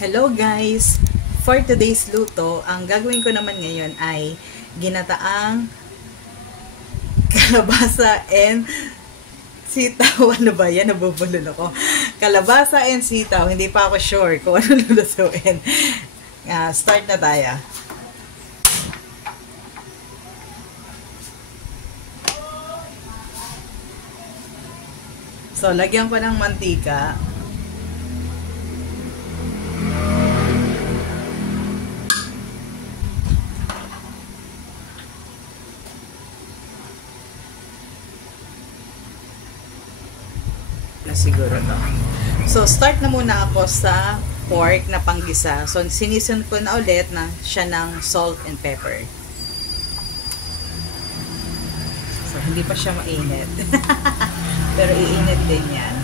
Hello guys! For today's luto, ang gagawin ko naman ngayon ay ginataang kalabasa and sitaw. Ano ba yan? Nabubulol ako. Kalabasa and sitaw. Hindi pa ako sure kung ano lulutuin. Start na tayo. So, lagyan ko ng mantika. Na siguro to. So, start na muna ako sa pork na panggisa. So, sinison ko na ulit na siya ng salt and pepper. So, hindi pa siya mainit. Pero iinit din yan.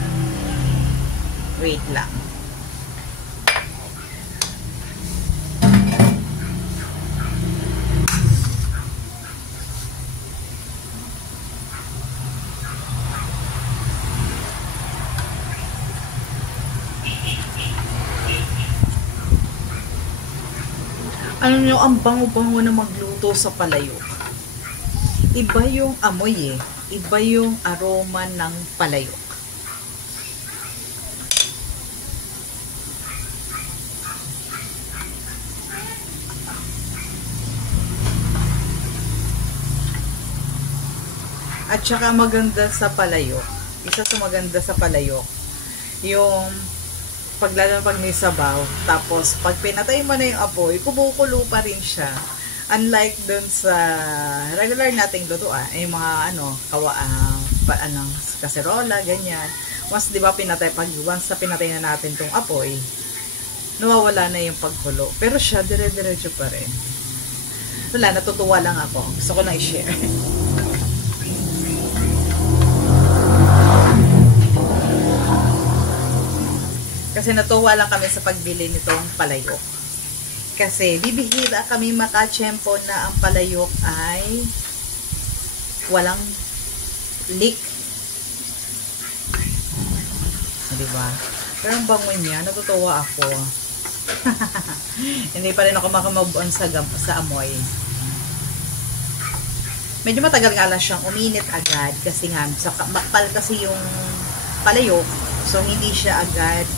Wait lang. Alam nyo, ang bango-bango na magluto sa palayok. Iba yung amoy eh. Iba yung aroma ng palayok. At saka maganda sa palayok. Isa sa maganda sa palayok. Yung lalo pag may sabaw, tapos pag pinatay mo na yung apoy, kumukulo pa rin siya. Unlike dun sa regular nating lutuan, yung mga kaserola, ganyan. Once 'di ba once pinatay na natin tong apoy, nawawala na yung pagkulo. Pero siya dire-diretso pa rin. Wala, natutuwa lang ako. Gusto ko lang i-share. Kasi natuwa lang kami sa pagbili nitong palayok. Kasi bibihira kami makatsyempo na ang palayok ay walang leak. Diba? Pero ang bango niya, natutuwa ako. Hindi pa rin ako makamove-on sa amoy. Medyo matagal nga lang siyang uminit agad kasi nga, makapal kasi yung palayok. So, hindi siya agad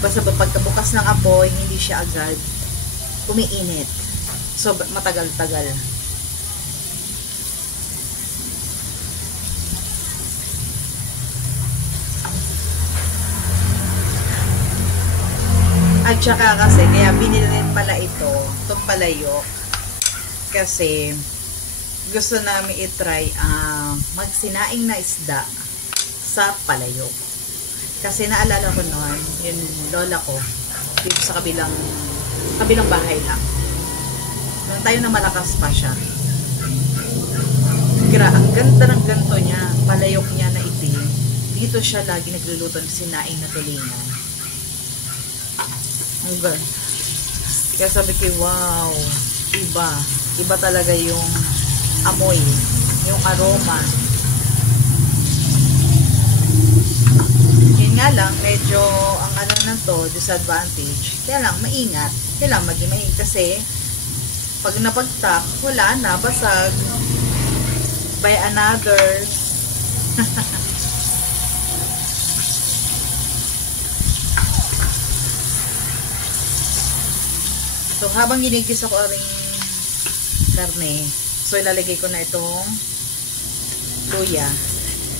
basta pagkabukas ng apoy, hindi siya agad umiinit. So, matagal-tagal. At saka kasi, kaya binili rin pala itong palayok. Kasi, gusto namin itry magsinaing na isda sa palayok. Kasi naalala ko noon, yung lola ko, dito sa kabilang bahay lang. Noon tayo na malakas pa siya. Ang ganda ng ganto niya, palayok niya na itim. Dito siya lagi nagluluto ng sinaing na tulingan. Ang ganda. Kaya sabi ko, wow, iba. Iba talaga yung amoy, yung aroma. Nga lang, medyo ang na to, disadvantage. Kaya lang, maingat. Kailangan maging maingat kasi pag napagtap, wala na, basag. By another. So, habang ginigis ako ring karne, so ilalagay ko na itong luya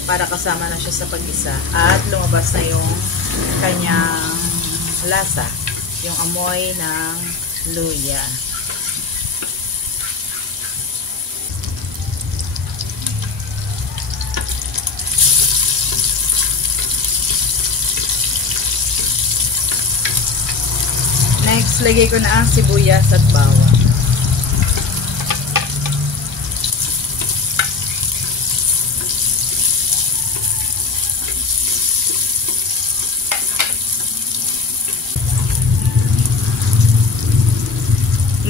para kasama na siya sa pag-isa at lumabas na yung kanyang lasa, yung amoy ng luya. Next, lagay ko na ang sibuyas at bawang.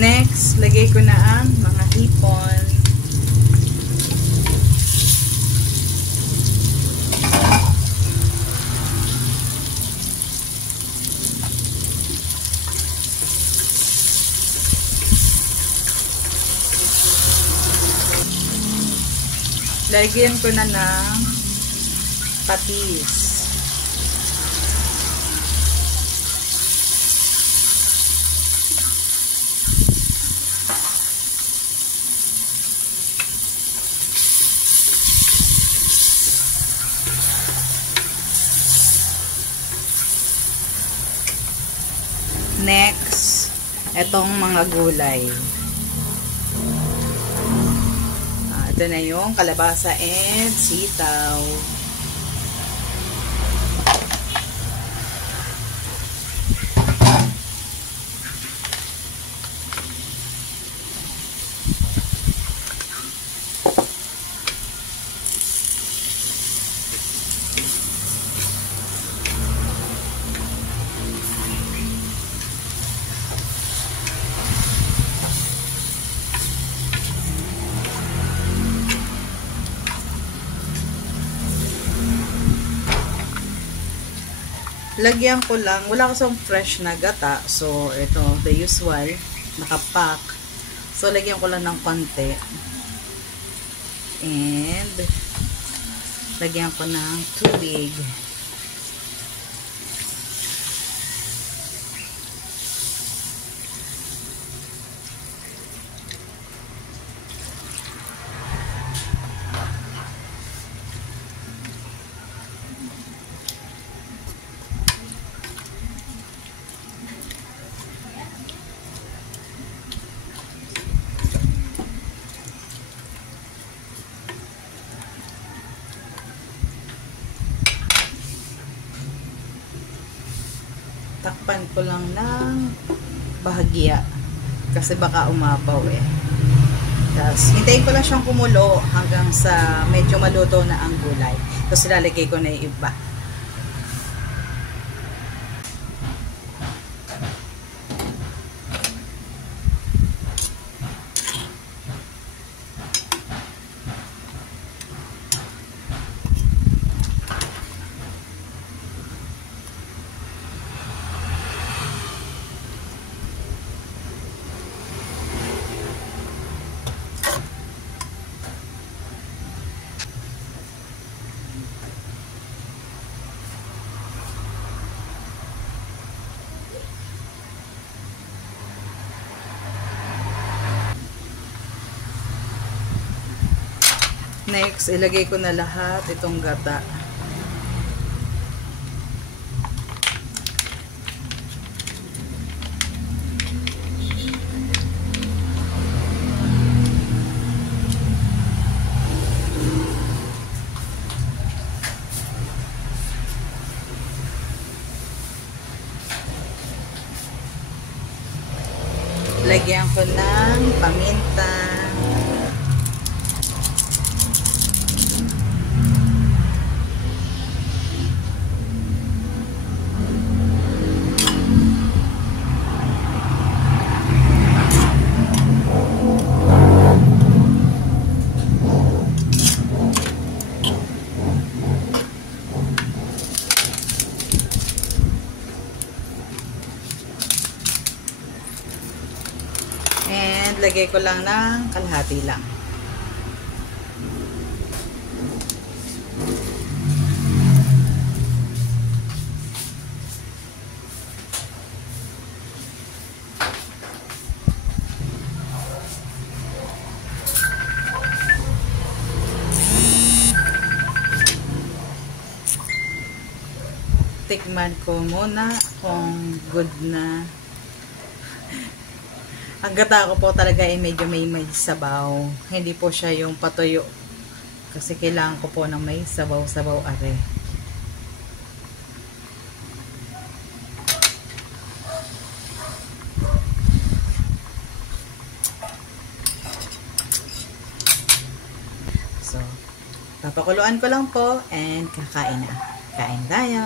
Next, lagay ko na ang mga hipon. Lagyan ko na ng patis. Next, etong mga gulay. Ito na yung kalabasa and sitaw. Lagyan ko lang, wala kasong fresh na gata. So, ito, the usual, nakapack. So, lagyan ko lang ng konti. And, lagyan ko ng tubig. Takpan ko lang ng bahagya kasi baka umapaw eh. Tapos hintayin ko lang siyang kumulo hanggang sa medyo maluto na ang gulay. Tapos ilalagay ko na yung iba. Next, ilagay ko na lahat itong gata. Lagyan ko ng paminta. And lagay ko lang ng kalahati lang. Tikman ko muna kung good na. Ang gata ko po talaga ay medyo may sabaw. Hindi po siya yung patuyo. Kasi kailangan ko po ng may sabaw-sabaw are. So, papakuluan ko lang po and kakain na. Kain tayo!